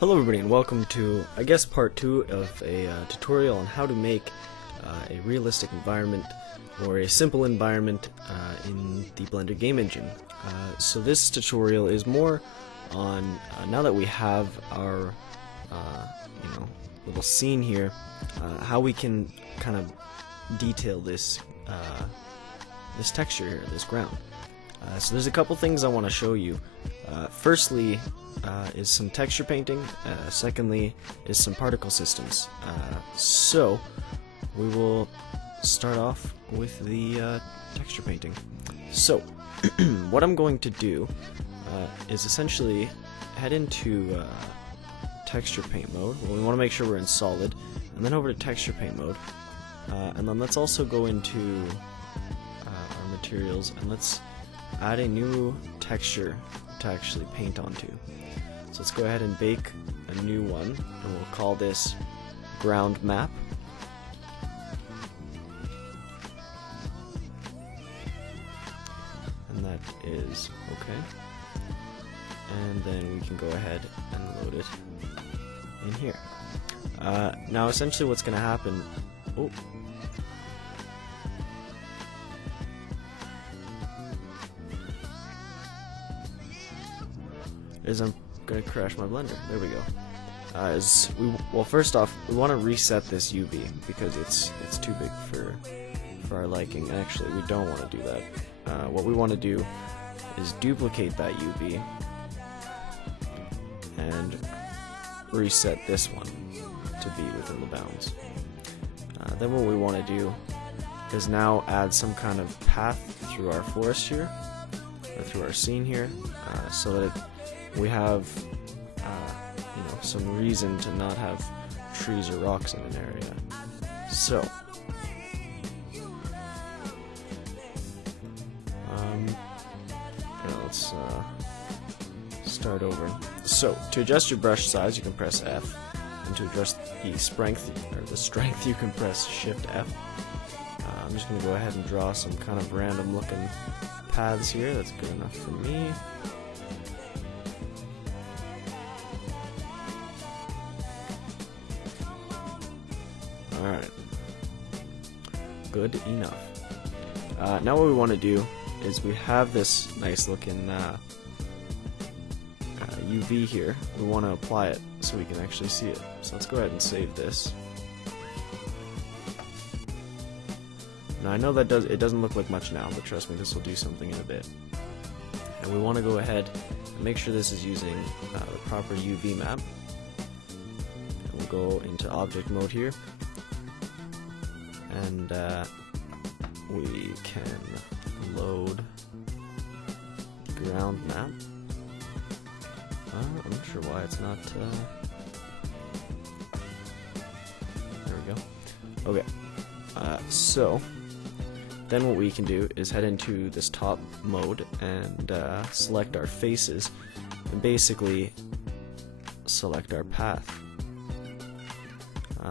Hello everybody and welcome to, I guess, part 2 of a tutorial on how to make a realistic environment or a simple environment in the Blender game engine. So this tutorial is more on, now that we have our little scene here, how we can kind of detail this this texture here, this ground. So there's a couple things I want to show you. Firstly is some texture painting. Secondly is some particle systems. So we will start off with the texture painting. So what I'm going to do is essentially head into texture paint mode. Well, we want to make sure we're in solid, and then over to texture paint mode, and then let's also go into our materials and let's add a new texture to actually paint onto. So let's go ahead and bake a new one, and we'll call this ground map. And that is okay. And then we can go ahead and load it in here. Now essentially what's going to happen... Oh. Is I'm gonna crash my Blender. There we go. Well, first off, we want to reset this UV because it's too big for our liking. Actually, we don't want to do that. What we want to do is duplicate that UV and reset this one to be within the bounds. Then what we want to do is now add some kind of path through our forest here, or through our scene here, so that we have some reason to not have trees or rocks in an area. So let's start over. So to adjust your brush size, you can press F, and to adjust the strength you can press Shift F. I'm just going to go ahead and draw some kind of random looking paths here. That's good enough for me. Alright, good enough. Now what we want to do is we have this nice looking UV here. We want to apply it so we can actually see it. So let's go ahead and save this. Now I know that it doesn't look like much now, but trust me, this will do something in a bit. And we want to go ahead and make sure this is using the proper UV map. And we'll go into object mode here. And we can load ground map. I'm not sure why it's not. There we go. Okay. So then what we can do is head into this top mode and select our faces, and basically select our path.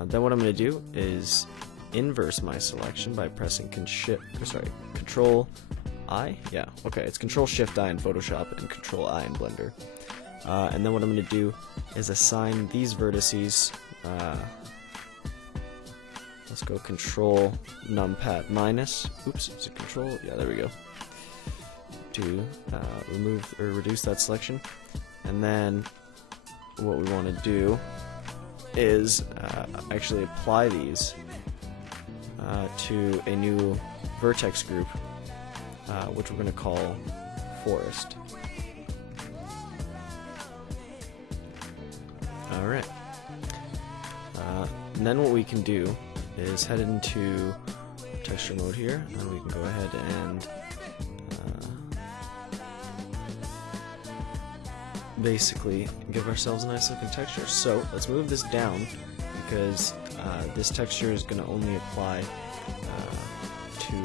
Then what I'm going to do is inverse my selection by pressing Control I? Yeah, okay, it's Control Shift I in Photoshop and Control I in Blender. And then what I'm going to do is assign these vertices, let's go Control Numpad minus, oops, is it Control? Yeah, there we go, to remove or reduce that selection. And then what we want to do is actually apply these to a new vertex group, which we're going to call forest. Alright. And then what we can do is head into texture mode here, and we can go ahead and basically give ourselves a nice looking texture. So let's move this down, because this texture is going to only apply to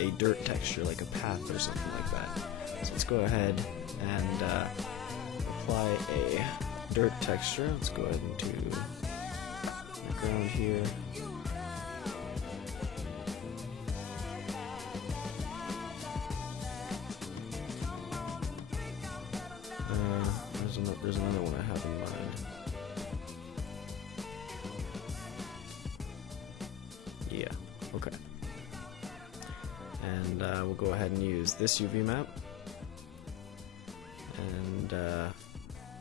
a dirt texture, like a path or something like that. So let's go ahead and apply a dirt texture. Let's go ahead and do the ground here. there's another one I have in mind. Yeah, okay. And we'll go ahead and use this UV map and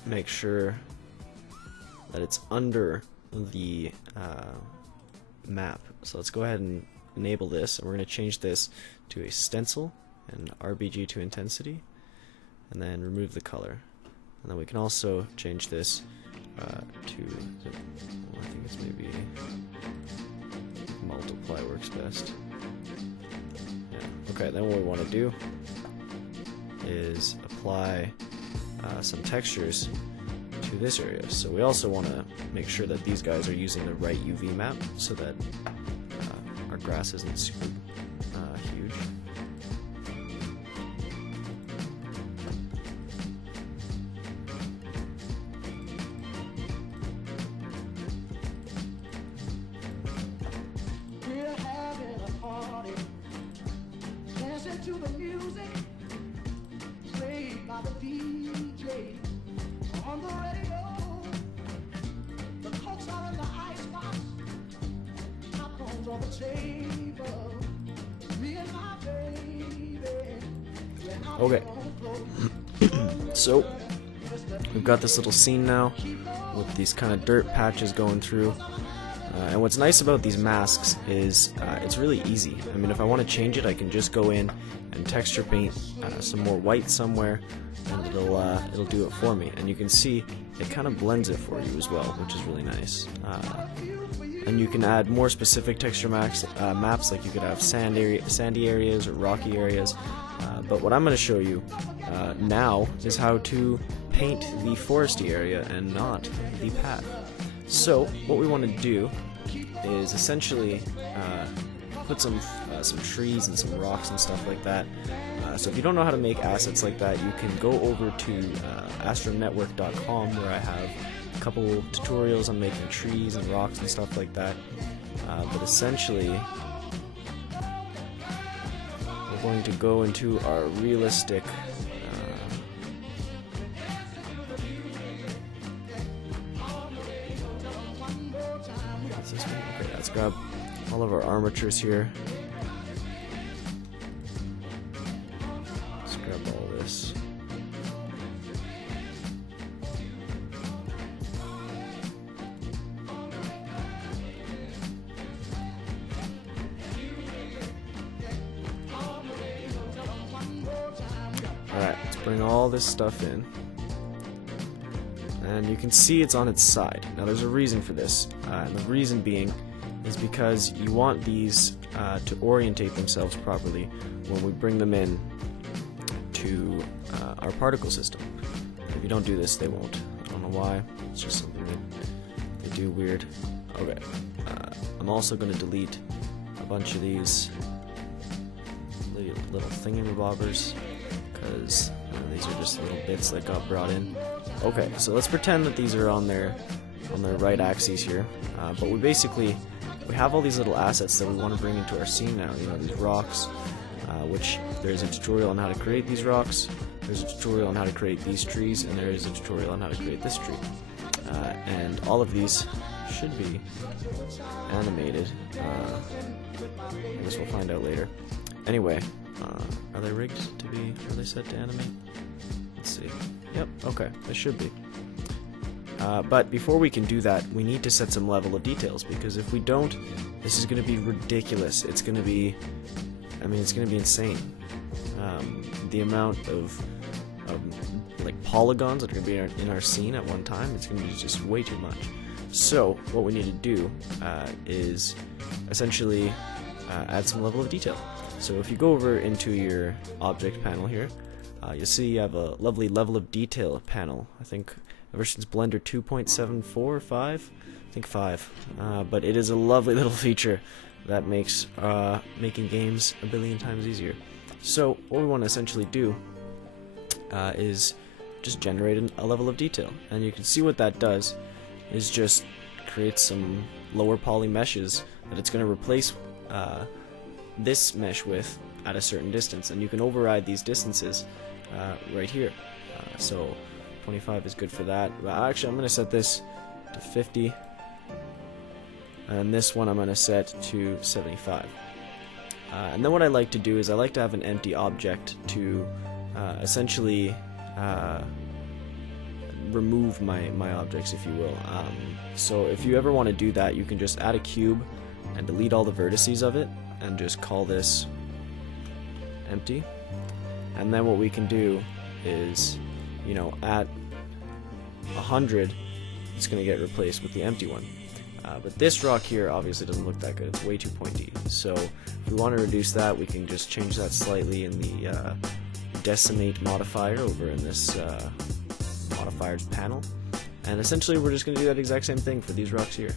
make sure that it's under the map. So let's go ahead and enable this, and we're going to change this to a stencil and RBG to intensity, and then remove the color. And then we can also change this to, I think it's maybe multiply works best. Yeah. Okay, then what we want to do is apply some textures to this area. So we also want to make sure that these guys are using the right UV map so that our grass isn't super huge. We're having a party, dancing to the music played by the DJ on the radio. The cokes are in the icebox, popcorn's on the table. Me and my baby. Okay. So we've got this little scene now with these kind of dirt patches going through. And what's nice about these masks is it's really easy. I mean, if I want to change it, I can just go in and texture paint some more white somewhere, and it'll do it for me. And you can see it kind of blends it for you as well, which is really nice. And you can add more specific texture maps, like you could have sandy areas or rocky areas. But what I'm going to show you now is how to paint the foresty area and not the path. So what we want to do is essentially put some trees and some rocks and stuff like that. So if you don't know how to make assets like that, you can go over to astrumnetwork.com, where I have a couple tutorials on making trees and rocks and stuff like that. But essentially, we're going to go into our realistic okay, let's grab all of our armatures here. Let's grab all this. Alright, let's bring all this stuff in. And you can see it's on its side. Now there's a reason for this, and the reason being is because you want these to orientate themselves properly when we bring them in to our particle system. If you don't do this, they won't. I don't know why. It's just something that they do weird. Okay. I'm also going to delete a bunch of these little thingy-bobbers, because these are just little bits that got brought in. Okay, so let's pretend that these are on their right axes here, but we have all these little assets that we want to bring into our scene now. You know, these rocks, which there's a tutorial on how to create these rocks, there's a tutorial on how to create these trees, and there is a tutorial on how to create this tree. And all of these should be animated. I guess we'll find out later. Anyway, are they rigged to be, are they set to animate? Let's see. Yep, okay, they should be. But before we can do that, we need to set some level of details, because if we don't, this is going to be ridiculous. It's going to be, I mean, it's going to be insane. The amount of like polygons that are going to be in our scene at one time, it's going to be just way too much. So what we need to do is essentially add some level of detail. So if you go over into your object panel here, you'll see you have a lovely level of detail panel. I think ever since Blender 2.74 or 5? I think 5. But it is a lovely little feature that makes making games a billion times easier. So what we want to essentially do is just generate a level of detail. And you can see what that does is just create some lower poly meshes that it's going to replace this mesh with at a certain distance. And you can override these distances right here. So 25 is good for that. But actually, I'm going to set this to 50. And this one I'm going to set to 75. And then what I like to do is I like to have an empty object to essentially remove my objects, if you will. So if you ever want to do that, you can just add a cube and delete all the vertices of it and just call this empty. And then what we can do is, you know, at 100 it's going to get replaced with the empty one. But this rock here obviously doesn't look that good. It's way too pointy. So if we want to reduce that, we can just change that slightly in the decimate modifier over in this modifiers panel. And essentially we're just going to do that exact same thing for these rocks here.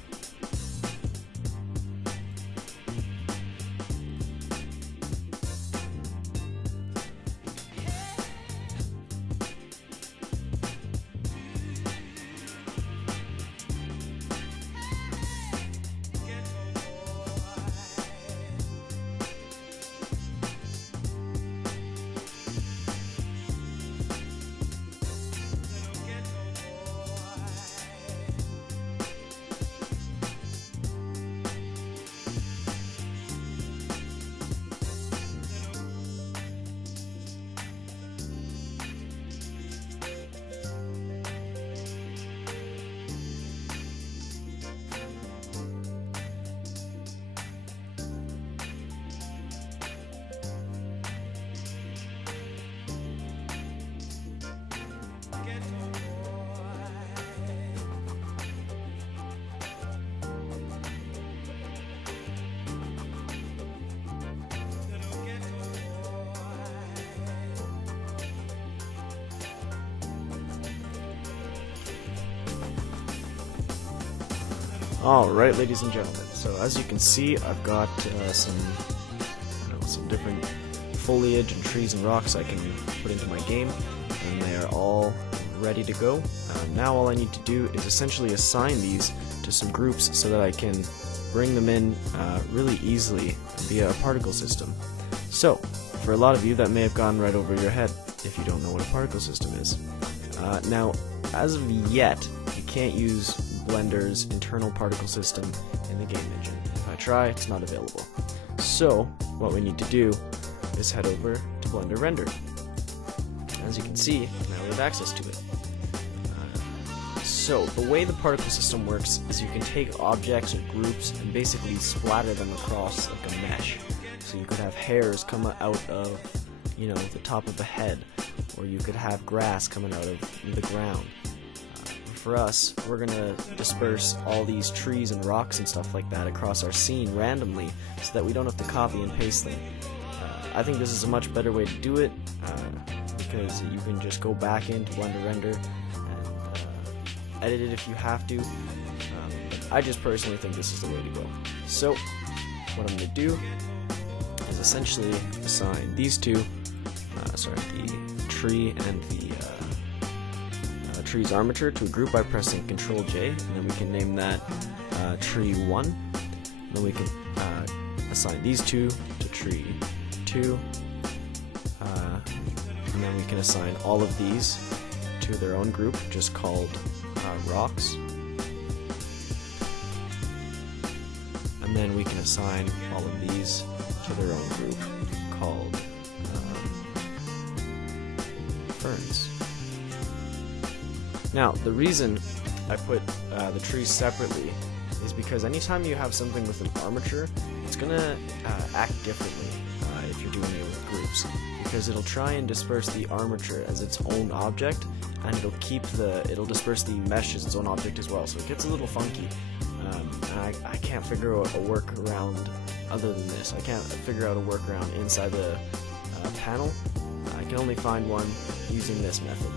Alright, ladies and gentlemen, so as you can see, I've got some different foliage and trees and rocks I can put into my game, and they are all ready to go. Now all I need to do is essentially assign these to some groups so that I can bring them in really easily via a particle system. So, for a lot of you, that may have gone right over your head if you don't know what a particle system is. Now, as of yet, you can't use Blender's internal particle system in the game engine. If I try, it's not available. So, what we need to do is head over to Blender Render. As you can see, now we have access to it. So, the way the particle system works is you can take objects or groups and basically splatter them across like a mesh. So you could have hairs come out of, you know, the top of a head, or you could have grass coming out of the ground. For us, we're gonna disperse all these trees and rocks and stuff like that across our scene randomly so that we don't have to copy and paste them. I think this is a much better way to do it because you can just go back into Blender Render and edit it if you have to. But I just personally think this is the way to go. So, what I'm gonna do is essentially assign these two, the tree and the tree's armature to a group by pressing Ctrl J, and then we can name that tree 1. And then we can assign these two to tree 2, and then we can assign all of these to their own group, just called rocks. And then we can assign all of these to their own group, called ferns. Now, the reason I put the trees separately is because anytime you have something with an armature, it's going to act differently if you're doing it with groups, because it'll try and disperse the armature as its own object, and it'll disperse the mesh as its own object as well, so it gets a little funky. And I can't figure out a workaround other than this. I can't figure out a workaround inside the panel. I can only find one using this method.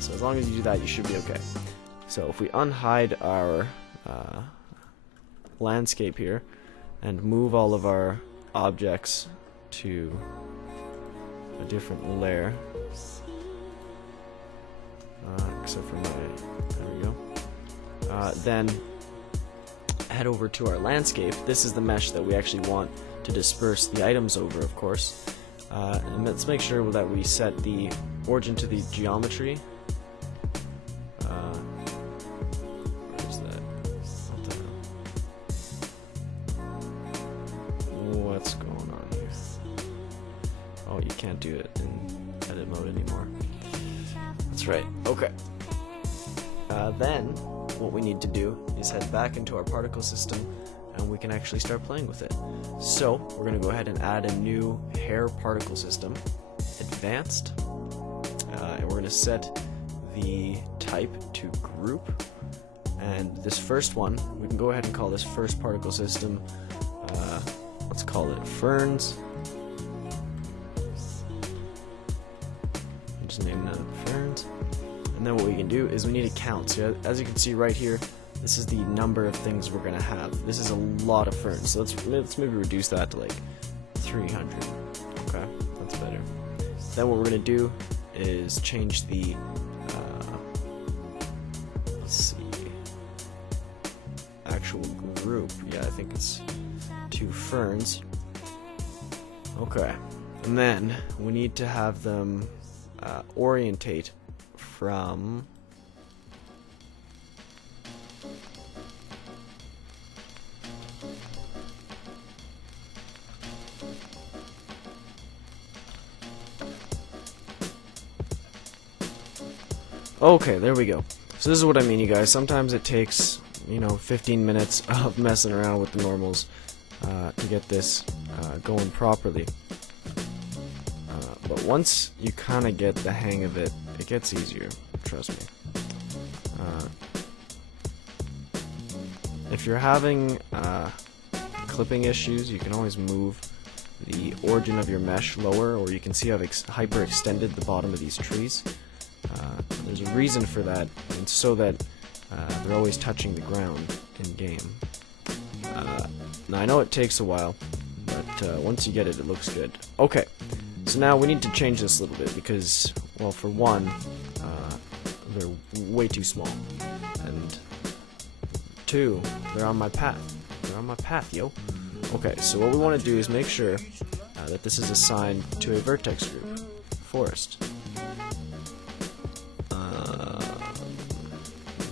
So as long as you do that, you should be okay. So if we unhide our landscape here and move all of our objects to a different layer, except for there we go. Then head over to our landscape. This is the mesh that we actually want to disperse the items over, of course. And let's make sure that we set the origin to the geometry can't do it in edit mode anymore. That's right. Okay. Then what we need to do is head back into our particle system, and we can actually start playing with it. So we're going to go ahead and add a new hair particle system, advanced, and we're going to set the type to group. And this first one, we can go ahead and call this first particle system, let's call it ferns. Just name that ferns. And then what we can do is we need to count. So as you can see right here, this is the number of things we're going to have. This is a lot of ferns. So let's maybe reduce that to like 300. Okay, that's better. Then what we're going to do is change the, let's see, actual group. Yeah, I think it's 2 ferns. Okay, and then we need to have them orientate from okay, there we go. So this is what I mean, you guys. Sometimes it takes, 15 minutes of messing around with the normals to get this going properly. But once you kind of get the hang of it, it gets easier, trust me. If you're having clipping issues, you can always move the origin of your mesh lower, or you can see I've hyper-extended the bottom of these trees. There's a reason for that, and so that they're always touching the ground in-game. Now I know it takes a while, but once you get it, it looks good. Okay, so now we need to change this a little bit because, well, for one, they're way too small, and 2, they're on my path. They're on my path, yo. Okay, so what we want to do is make sure that this is assigned to a vertex group, forest.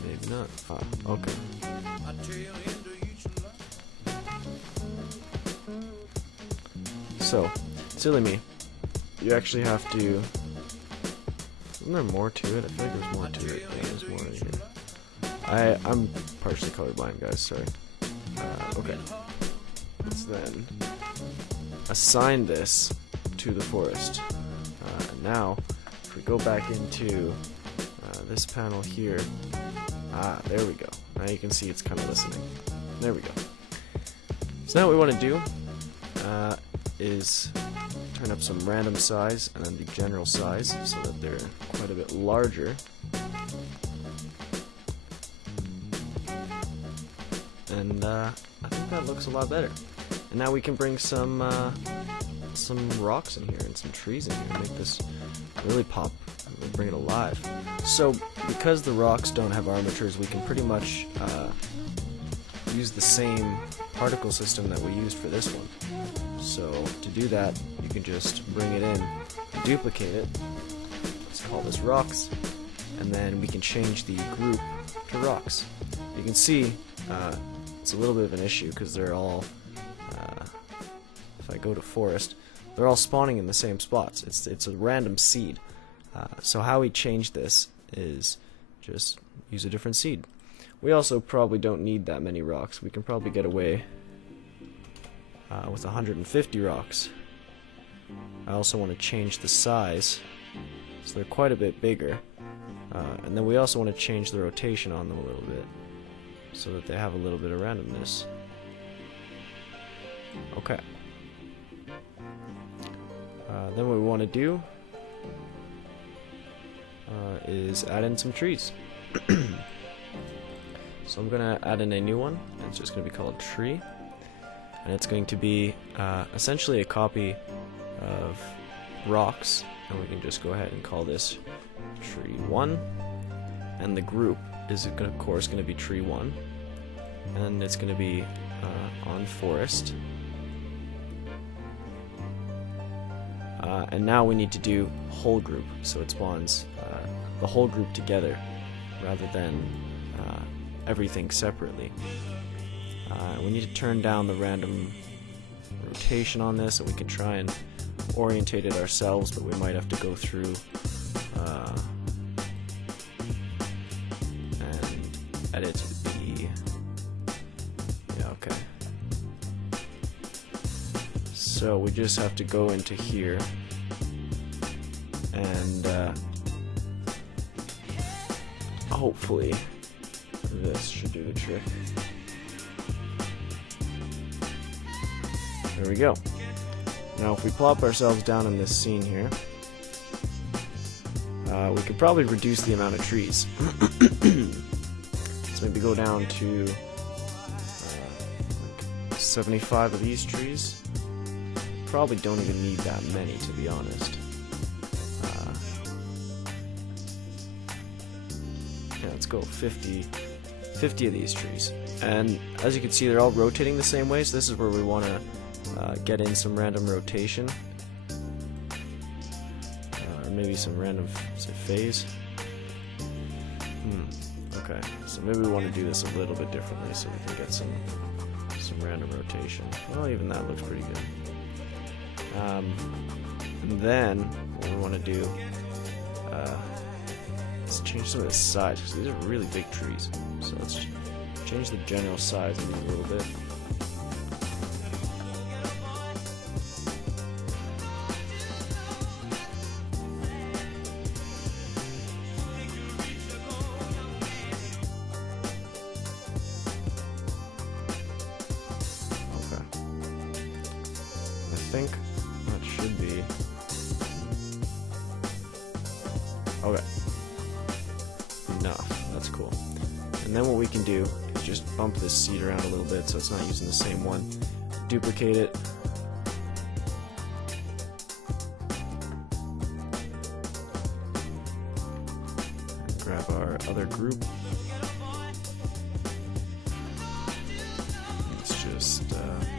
Maybe not. Okay. So, silly me. You actually have to... Isn't there more to it? I feel like there's more to it. Yeah, there's more in here. I'm partially colorblind, guys, sorry. Okay. Let's then assign this to the forest. Now, if we go back into this panel here, there we go. Now you can see it's kind of listening. There we go. So now what we want to do is turn up some random size and then the general size so that they're quite a bit larger. And I think that looks a lot better. And now we can bring some rocks in here and some trees in here and make this really pop and bring it alive. So because the rocks don't have armatures, we can pretty much use the same particle system that we used for this one. So to do that, you can just bring it in, duplicate it, let's call this rocks, and then we can change the group to rocks. You can see it's a little bit of an issue because they're all, if I go to forest, they're all spawning in the same spots. It's a random seed. So how we change this is just use a different seed. We also probably don't need that many rocks. We can probably get away with 150 rocks. I also want to change the size so they're quite a bit bigger. And then we also want to change the rotation on them a little bit so that they have a little bit of randomness. Okay. Then what we want to do is add in some trees. So I'm going to add in a new one. It's just going to be called tree. And it's going to be essentially a copy of rocks. And we can just go ahead and call this tree 1. And the group is, of course, going to be tree 1. And it's going to be on forest. And now we need to do whole group, so it spawns the whole group together rather than everything separately. We need to turn down the random rotation on this, so we can try and orientate it ourselves, but we might have to go through and edit the... Yeah, okay. So we just have to go into here and hopefully this should do the trick. There we go. Now if we plop ourselves down in this scene here, we could probably reduce the amount of trees. Let's maybe go down to like 75 of these trees. Probably don't even need that many, to be honest. Yeah, let's go 50 of these trees. And as you can see, they're all rotating the same way, so this is where we want to get in some random rotation. Or maybe some random phase. Okay, so maybe we want to do this a little bit differently so we can get some random rotation. Well, even that looks pretty good. And then what we want to do, let's change some of the size, because these are really big trees. So let's change the general size of these a little bit. Okay. I think that should be... Okay. Enough. That's cool. And then what we can do is just bump this seed around a little bit so it's not using the same one. Duplicate it. Grab our other group. Let's just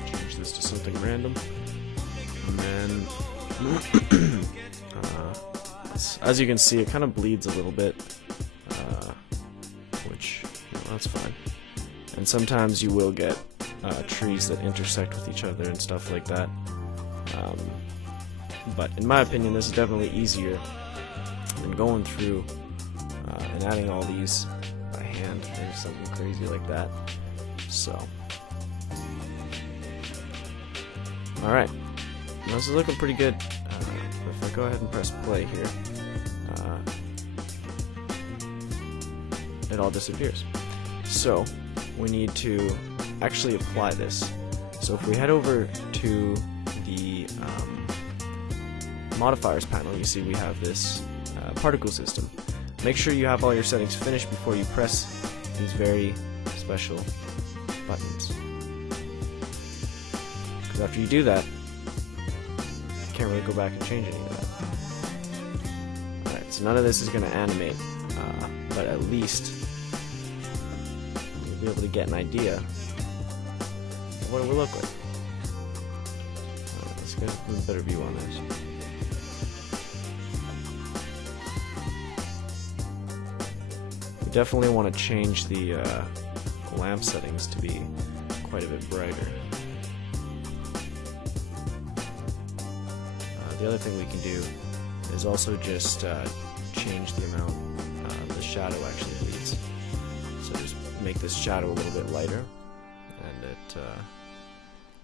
change this to something random. And then, as you can see, it kind of bleeds a little bit, which, that's fine. And sometimes you will get trees that intersect with each other and stuff like that. But in my opinion, this is definitely easier than going through and adding all these by hand or something crazy like that. So, alright. This is looking pretty good. If I go ahead and press play here, it all disappears. So we need to actually apply this. So if we head over to the modifiers panel, you see we have this particle system. Make sure you have all your settings finished before you press these very special buttons. Because after you do that, you can't really go back and change any of that. Alright, so none of this is going to animate, but at least you'll be able to get an idea of what it will look like. Alright, let's get a better view on this. We definitely want to change the lamp settings to be quite a bit brighter. The other thing we can do is also just change the amount the shadow actually bleeds. So just make this shadow a little bit lighter, and it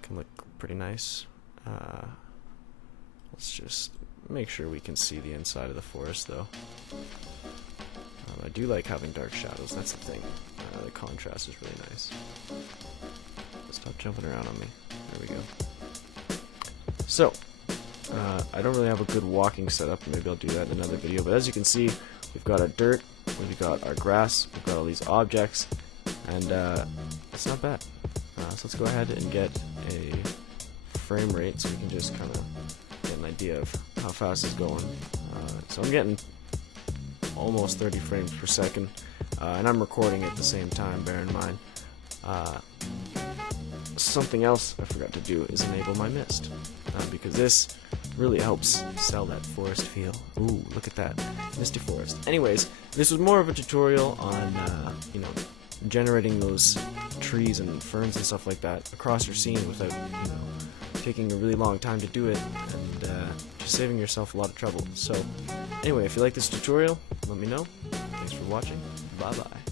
can look pretty nice. Let's just make sure we can see the inside of the forest, though. I do like having dark shadows, that's the thing. The contrast is really nice. Stop jumping around on me. There we go. So, I don't really have a good walking setup, maybe I'll do that in another video, but as you can see, we've got our dirt, we've got our grass, we've got all these objects, and it's not bad. So let's go ahead and get a frame rate so we can just kind of get an idea of how fast it's going. So I'm getting almost 30 frames per second, and I'm recording at the same time, bear in mind. Something else I forgot to do is enable my mist, because this really helps sell that forest feel. Ooh, look at that, misty forest. Anyways, this was more of a tutorial on, you know, generating those trees and ferns and stuff like that across your scene without, you know, taking a really long time to do it. And saving yourself a lot of trouble. So anyway, if you like this tutorial, let me know. Thanks for watching. Bye bye.